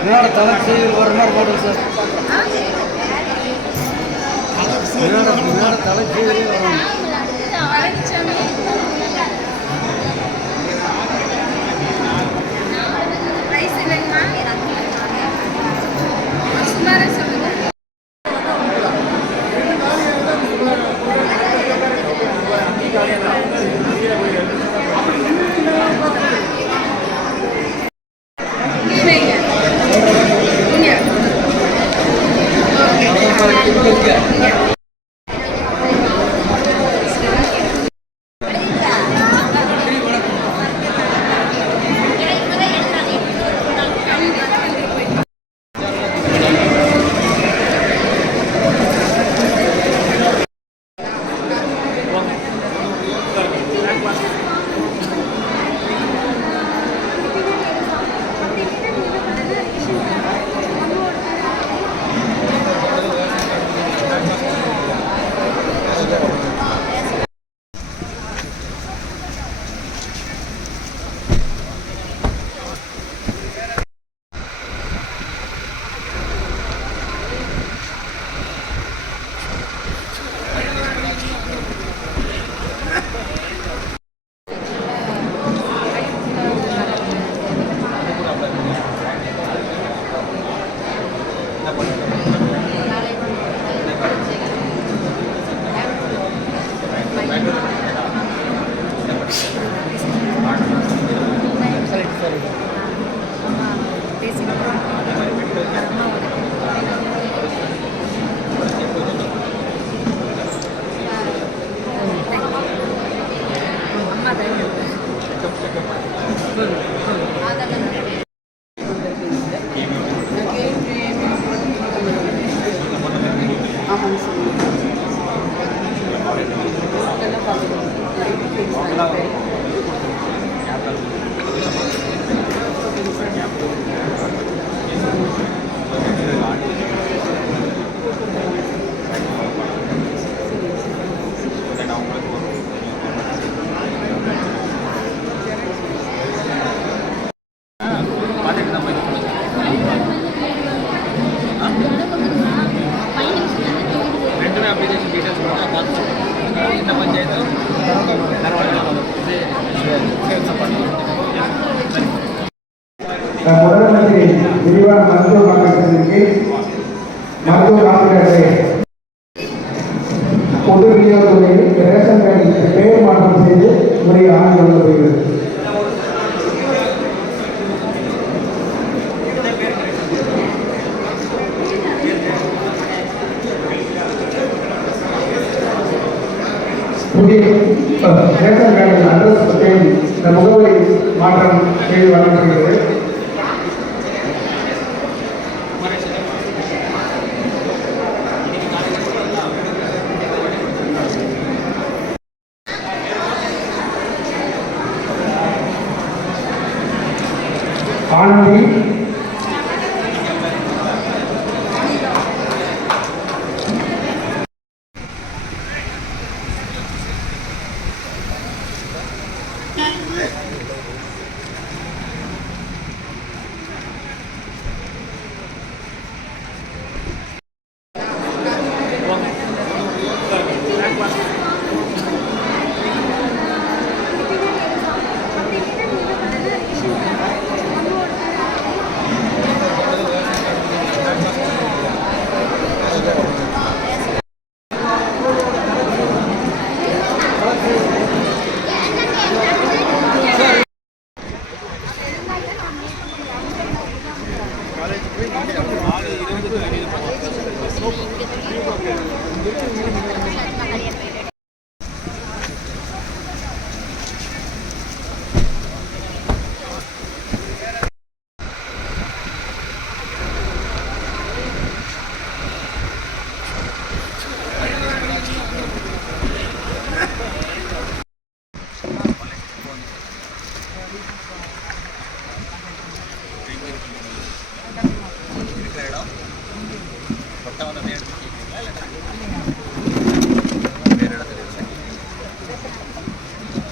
என்னோட தலைச்சி ஒரு மாதிரி போடுங்க சார். என்னோட தலைச்சி வரும். முதலமைச்சர் விரிவான மருத்துவ காப்பீட்டிற்கு மருத்துவ காப்பீடுகளை பொது விநியோகத்துறையில் ரேஷன் கார்டில் பெயர் மாற்றம் செய்து முறையை ஆண்டு வருகிறது. புதிய ரேஷன் கார்டில் அட்ரஸ் பற்றியும் இந்த முகவரி மாற்றம் செய்து வழங்கப்படுகிறது. ஆனந்தி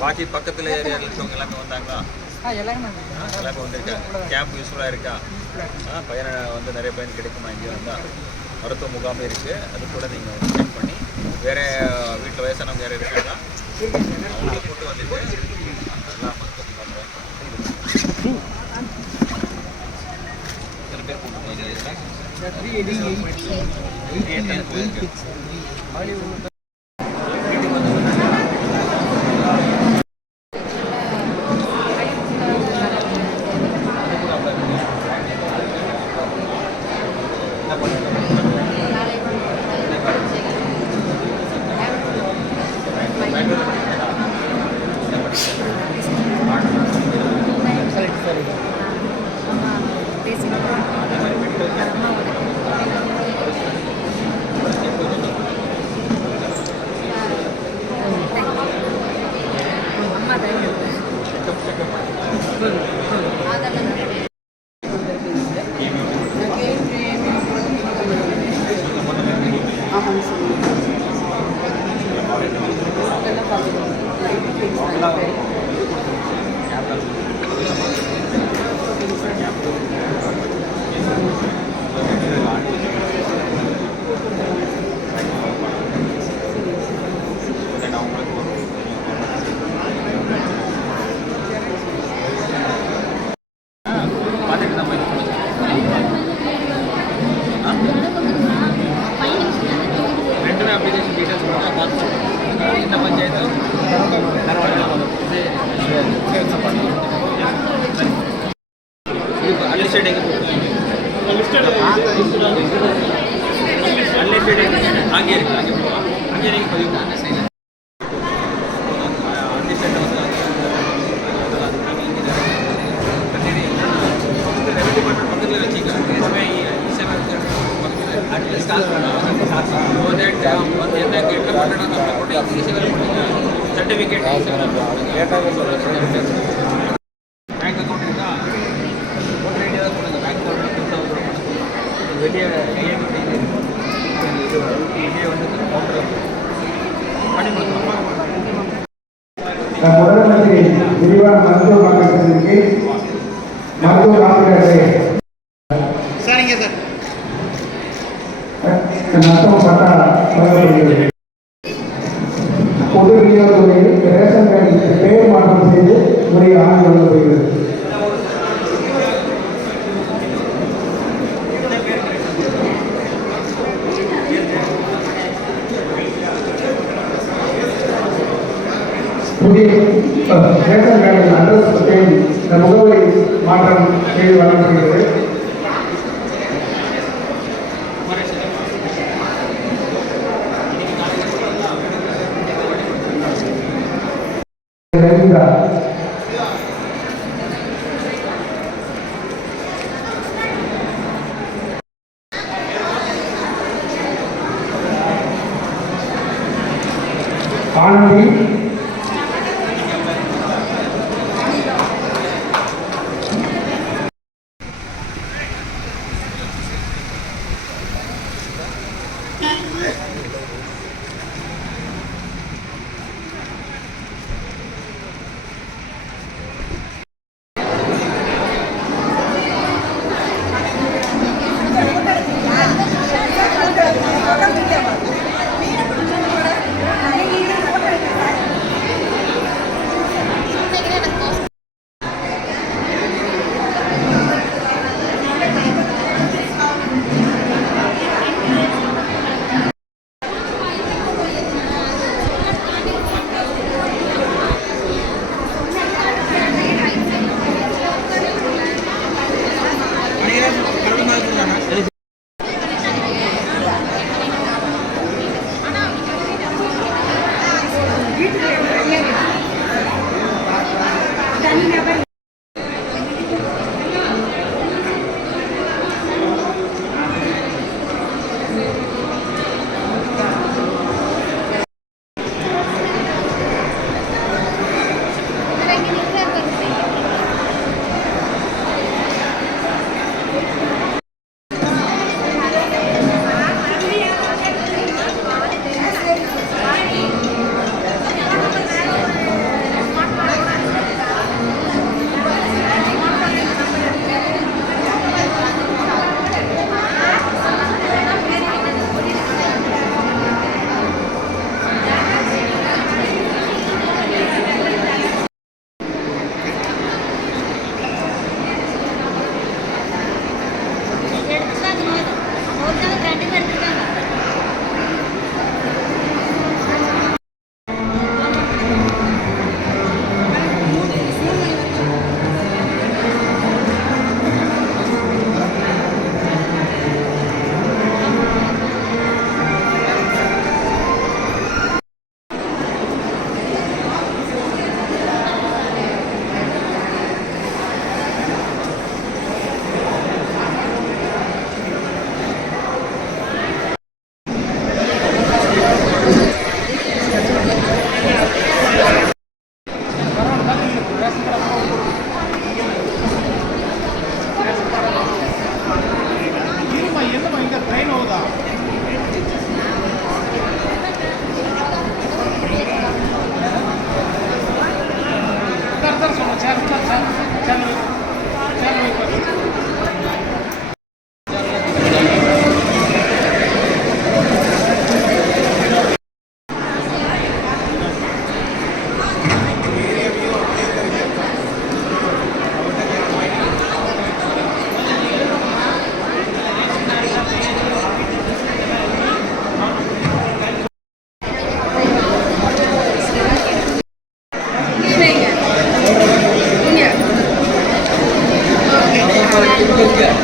பாக்கி பக்கத்தில் ஏரியாவில் இருக்கவங்க எல்லாமே வந்தாங்களா? எல்லாமே வந்திருக்கா கேம்ப் யூஸ்ஃபுல்லாக இருக்கா பையனை வந்து நிறைய பையன் கிடைக்குமா இங்கே வந்தால் மருத்துவ முகாம் இருக்குது அது கூட நீங்கள் வந்து செக் பண்ணி வேறு வீட்டில் வயசானவங்க வேறு இருக்காங்கன்னா அவங்கள கூட்டு வந்துட்டு அதெல்லாம் மருத்துவ முகாம் எத்தனை பேர் கூட்டு போயிருக்கேன் அங்கே இருக்கு அங்கே நீங்கள் பதிவு பண்ணுங்க ಸರ್ಟಿಫಿಕೇಟ್ பேங்க் அக்கௌண்ட் இருக்கா ஓட்டர் ஐடி ஏதாவது கொடுங்க பேங்க் அக்கௌண்ட் வெளியே கையெழுத்து வெளியே வந்து கவுண்டர் பண்ணி கொடுத்துருவோம். முதலமைச்சர் விரிவான மருத்துவ மாற்றத்திற்கு மருத்துவ காப்பீடு சரிங்க சார் நஷ்டம் பட்டா வழங்கப்படுகிறது. பொது விநியோகத்துறையில் ரேஷன் கார்டு பெயர் மாற்றம் செய்து உரிய ஆணை வழங்கப்படுகிறது. புதிய ரேஷன் கார்டின் அட்ரஸ் பற்றி முகவரி மாற்றம் செய்து வழங்கப்படுகிறது. ஆனந்தி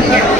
சரிங்க